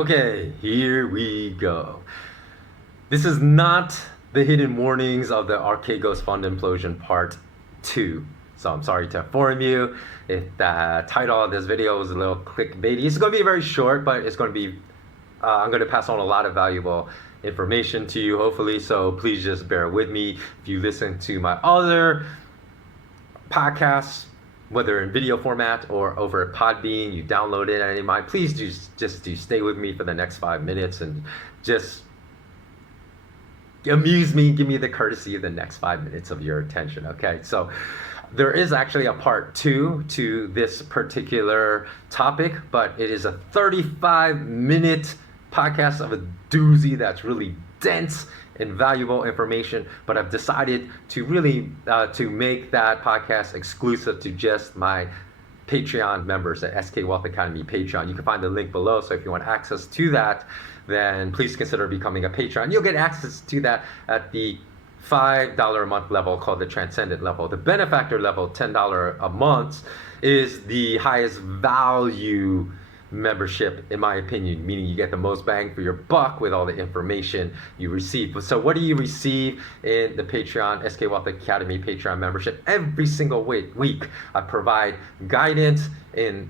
Okay, here we go. This is not the hidden warnings of the Archegos Fund Implosion Part 2. So I'm sorry to inform you if the title of this video is a little clickbaity. It's going to be very short, but it's going to be, I'm going to pass on a lot of valuable information to you, hopefully. So please just bear with me. If you listen to my other podcasts, whether in video format or over at Podbean, you download it at any mind, please do stay with me for the next 5 minutes and just amuse me, give me the courtesy of the next 5 minutes of your attention, okay? So there is actually a part 2 to this particular topic, but it is a 35-minute podcast of a doozy that's really dense and valuable information, but I've decided to really to make that podcast exclusive to just my Patreon members at SK Wealth Academy Patreon. You can find the link below, so if you want access to that, then please consider becoming a Patreon. You'll get access to that at the $5 a month level called the Transcendent level. The Benefactor level, $10 a month, is the highest value membership, in my opinion, meaning you get the most bang for your buck with all the information you receive. So what do you receive in the Patreon, SK Wealth Academy Patreon membership? Every single week I provide guidance in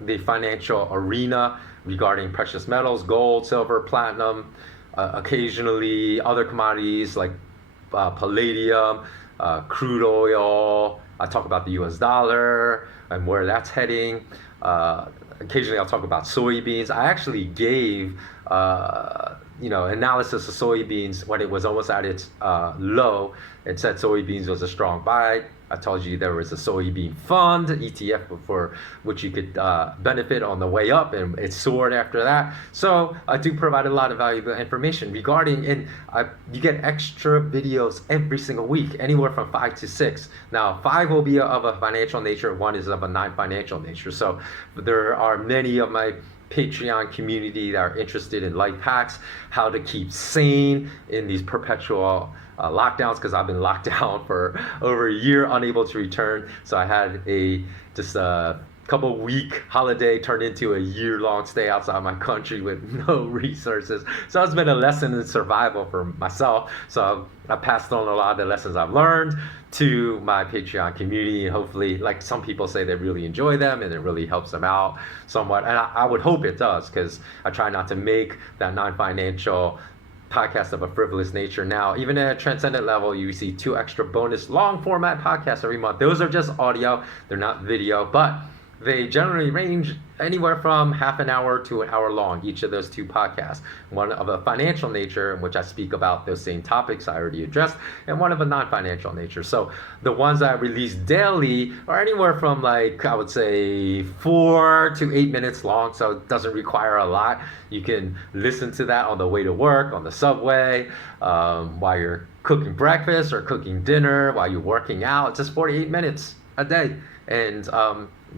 the financial arena regarding precious metals, gold, silver, platinum, occasionally other commodities like palladium, crude oil. I talk about the US dollar and where that's heading. Occasionally I'll talk about soybeans. I actually gave analysis of soybeans when it was almost at its low. It said soybeans was a strong buy. I told you there was a soybean fund, ETF, for which you could benefit on the way up, and it soared after that. So I do provide a lot of valuable information regarding, and you get extra videos every single week, anywhere from 5 to 6. Now, 5 will be of a financial nature, 1 is of a non-financial nature. So there are many of my Patreon community that are interested in life hacks, how to keep sane in these perpetual lockdowns, because I've been locked down for over a year, unable to return. So I had just a couple week holiday turned into a year-long stay outside my country with no resources. So it's been a lesson in survival for myself. So I passed on a lot of the lessons I've learned to my Patreon community, and hopefully, like some people say, they really enjoy them and it really helps them out somewhat. And I would hope it does, because I try not to make that non-financial podcast of a frivolous nature. Now, even at a Transcendent level, you receive 2 extra bonus long format podcasts every month. Those are just audio, they're not video, but they generally range anywhere from half an hour to an hour long, each of those 2 podcasts. One of a financial nature, in which I speak about those same topics I already addressed, and one of a non-financial nature. So the ones that I release daily are anywhere from, like, I would say 4 to 8 minutes long, so it doesn't require a lot. You can listen to that on the way to work, on the subway, while you're cooking breakfast or cooking dinner, while you're working out. It's just 48 minutes a day. And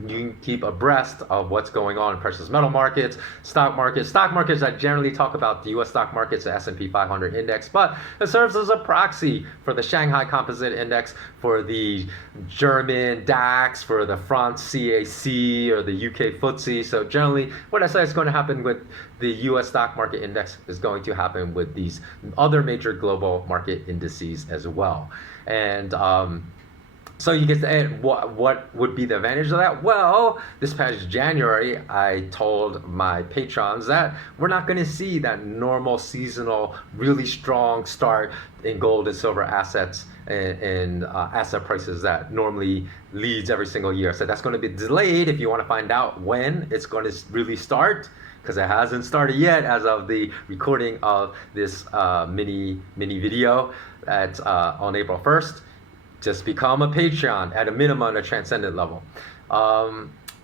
you can keep abreast of what's going on in precious metal markets, stock markets. Stock markets, I generally talk about the US stock markets, the S&P 500 index, but it serves as a proxy for the Shanghai Composite Index, for the German DAX, for the France CAC, or the UK FTSE. So generally, what I say is going to happen with the US stock market index is going to happen with these other major global market indices as well. And so you get to add what would be the advantage of that? Well, this past January, I told my patrons that we're not going to see that normal seasonal, really strong start in gold and silver assets and asset prices that normally leads every single year. So that's going to be delayed. If you want to find out when it's going to really start, because it hasn't started yet as of the recording of this mini video on April 1st. Just become a Patreon at a minimum, a Transcendent level.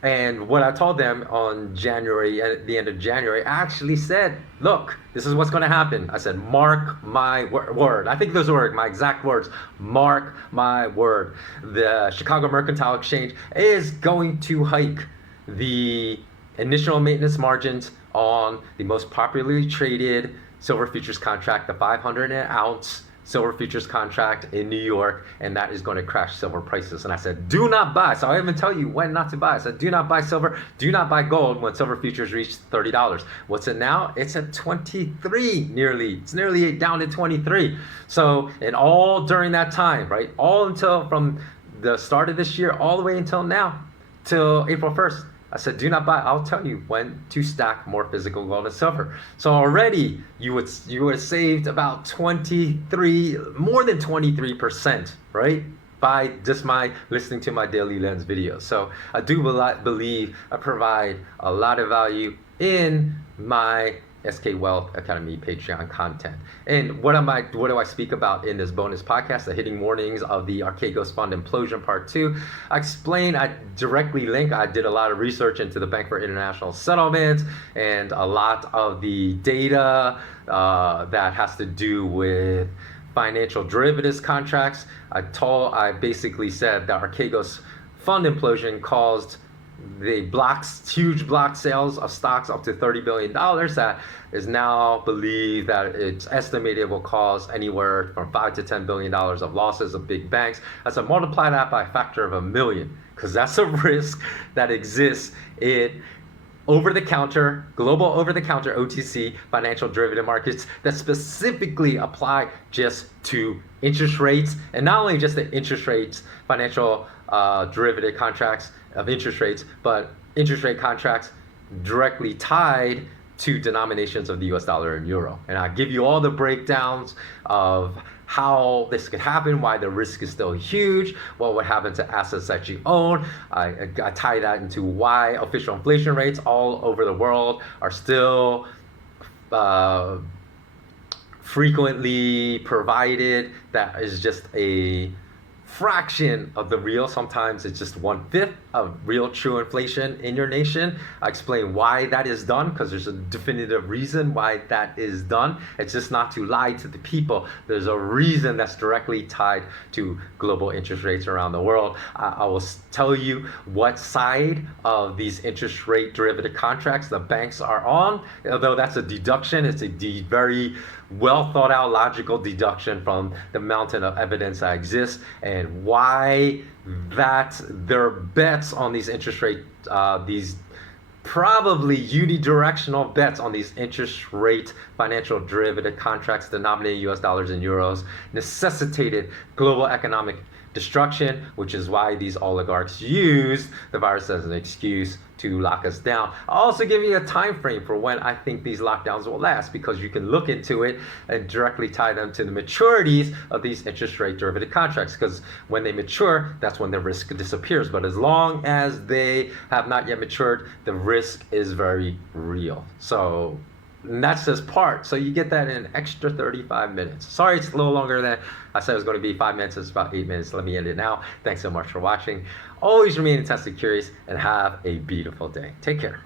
And what I told them on January, at the end of January, I actually said, look, this is what's going to happen. I said, mark my word. I think those were my exact words. Mark my word. The Chicago Mercantile Exchange is going to hike the initial maintenance margins on the most popularly traded silver futures contract, the 500 ounce silver futures contract in New York, and that is going to crash silver prices. And I said, do not buy. So I even tell you when not to buy. I said, do not buy silver, do not buy gold when silver futures reach $30. What's it now? It's at 23 nearly. It's nearly down to 23. So, and all during that time, right? All until from the start of this year, all the way until now, till April 1st. I said, do not buy. I'll tell you when to stack more physical gold and silver. So already you would have saved about 23, more than 23%, right? By just my listening to my Daily Lens videos. So I do believe I provide a lot of value in my SK Wealth Academy Patreon content. And what do I speak about in this bonus podcast, the hitting warnings of the Archegos Fund Implosion Part 2? I directly link, I did a lot of research into the Bank for International Settlements and a lot of the data that has to do with financial derivatives contracts. I basically said that Archegos Fund Implosion caused huge block sales of stocks up to $30 billion that is now believed that it's estimated will cause anywhere from $5 to $10 billion of losses of big banks. I said multiply that by a factor of 1 million, because that's a risk that exists in over-the-counter, global over-the-counter OTC financial derivative markets that specifically apply just to interest rates, and not only just the interest rates, financial derivative contracts of interest rates, but interest rate contracts directly tied to denominations of the US dollar and euro. And I give you all the breakdowns of how this could happen, why the risk is still huge, what would happen to assets that you own. I tie that into why official inflation rates all over the world are still frequently provided. That is just a fraction of the real. Sometimes it's just 1/5 of real true inflation in your nation. I explain why that is done, because there's a definitive reason why that is done. It's just not to lie to the people. There's a reason that's directly tied to global interest rates around the world. I will tell you what side of these interest rate derivative contracts the banks are on, although that's a deduction. It's a very well thought out logical deduction from the mountain of evidence that exists, and why that their bets on these interest rate, these probably unidirectional bets on these interest rate financial derivative contracts denominated US dollars and euros necessitated global economic destruction, which is why these oligarchs used the virus as an excuse to lock us down. I'll also give you a time frame for when I think these lockdowns will last, because you can look into it and directly tie them to the maturities of these interest rate derivative contracts, because when they mature, that's when the risk disappears. But as long as they have not yet matured, the risk is very real. So that's just part. So you get that in an extra 35 minutes. Sorry, it's a little longer than I said it was going to be. 5 minutes. It's about 8 minutes. Let me end it now. Thanks so much for watching. Always remain intensely curious and have a beautiful day. Take care.